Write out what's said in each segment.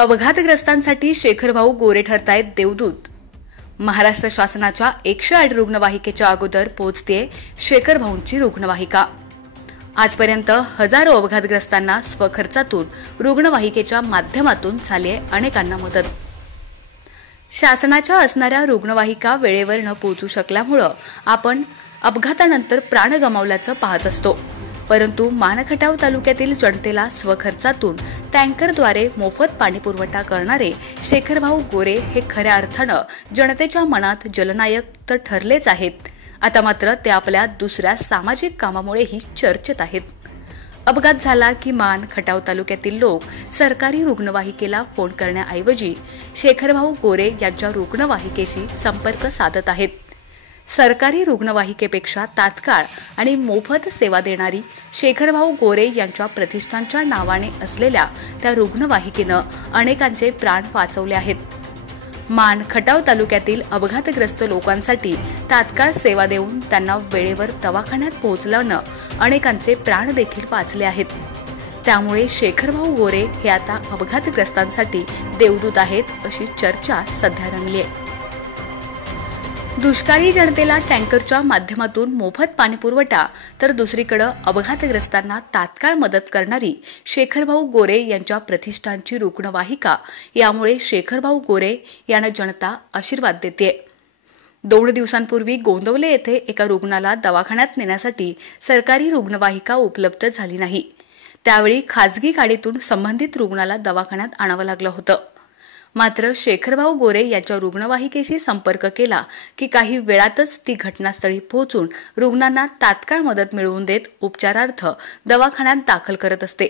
अपघातग्रस्तांसाठी शेखरभाऊ गोरे ठरतायत देवदूत। महाराष्ट्र शासनाच्या 108 रुग्णवाहिकेच्या अगोदर पोहोचतेय शेखरभाऊंची रुग्णवाहिका। आजपर्यंत हजारो अपघातग्रस्तांना स्वखर्चातून रुग्णवाहिकेच्या माध्यमातून झाली आहे अनेकांना मदत। शासनाच्या असणाऱ्या रुग्णवाहिका वेळेवर न पोहोचू शकल्यामुळे आपण अपघातानंतर प्राण गमावल्याचं पाहत असतो, परंतु मानखटाव तालुक्यातील जनतेला स्वखर्चातून टँकरद्वारे मोफत पाणीपुरवठा करणारे शेखरभाऊ गोरे हे खऱ्या अर्थानं जनतेच्या मनात जलनायक तर ठरलेच आहेत। आता मात्र ते आपल्या दुसऱ्या सामाजिक कामामुळेही चर्चेत आहेत। अपघात झाला की मान खटाव तालुक्यातील लोक सरकारी रुग्णवाहिकेला फोन करण्याऐवजी शेखरभाऊ गोरे यांच्या रुग्णवाहिकेशी संपर्क साधत आहेत। सरकारी रुग्णवाहिकेपेक्षा तात्काळ आणि मोफत सेवा देणारी शेखरभाऊ गोरे यांच्या प्रतिष्ठानच्या नावाने असलेल्या त्या रुग्णवाहिकेनं अनेकांचे प्राण वाचवले आहेत। मान खटाव तालुक्यातील अपघातग्रस्त लोकांसाठी तात्काळ सेवा देऊन त्यांना वेळेवर दवाखान्यात पोहोचल्यानं अनेकांचे प्राण देखील वाचले आहेत। त्यामुळे शेखरभाऊ गोरे हे आता अपघातग्रस्तांसाठी देवदूत आहेत अशी चर्चा सध्या रंगली आहे। दुष्काळी जनतेला टँकरच्या माध्यमातून मोफत पाणीपुरवठा तर दुसरीकडे अपघातग्रस्तांना तात्काळ मदत करणारी शेखरभाऊ गोरे यांच्या प्रतिष्ठानची रुग्णवाहिका, यामुळे शेखरभाऊ गोरे यांना जनता आशीर्वाद देते। 2 दिवसांपूर्वी गोंदवले येथे एका रुग्णाला दवाखान्यात नेण्यासाठी सरकारी रुग्णवाहिका उपलब्ध झाली नाही। त्यावेळी खासगी गाडीतून संबंधित रुग्णाला दवाखान्यात आणावं लागलं होतं। मात्र शेखरभाऊ गोरे यांच्या रुग्णवाहिकेशी संपर्क केला की काही वेळातच ती घटनास्थळी पोहोचून रुग्णांना तात्काळ मदत मिळवून देत उपचारार्थ दवाखान्यात दाखल करत असते।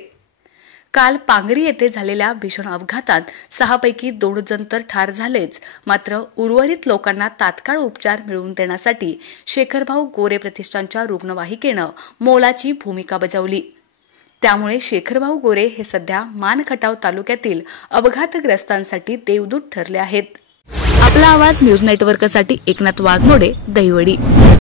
काल पांगरी येथे झालेल्या भीषण अपघातात 6 पैकी 2 जण तर ठार झालेच, मात्र उर्वरित लोकांना तात्काळ उपचार मिळवून देण्यासाठी शेखरभाऊ गोरे प्रतिष्ठानच्या रुग्णवाहिकेनं मोलाची भूमिका बजावली। त्यामुळे शेखरभाऊ गोरे हे सध्या मान खटाव तालुक्यातील अपघातग्रस्तांसाठी देवदूत ठरले आहेत। आपला आवाज न्यूज नेटवर्कसाठी एकनाथ वाघमोडे, दहिवडी।